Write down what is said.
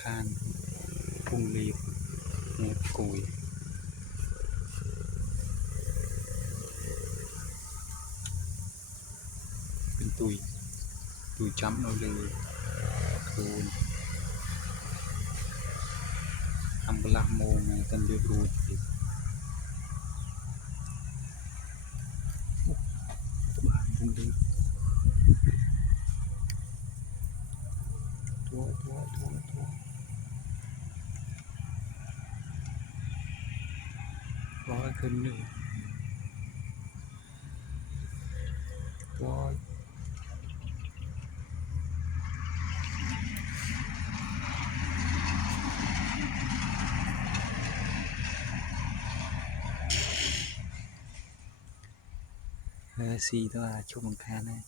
คานพุงรีบเงียบกุยเป็นตุยจำเอาเลยคูณทำบลักโมงกันเดือดรูดบ้านพุงรีบตัวร้อยขึ้นหนึ่งร้อยสี่ตัวชุบมังคานะ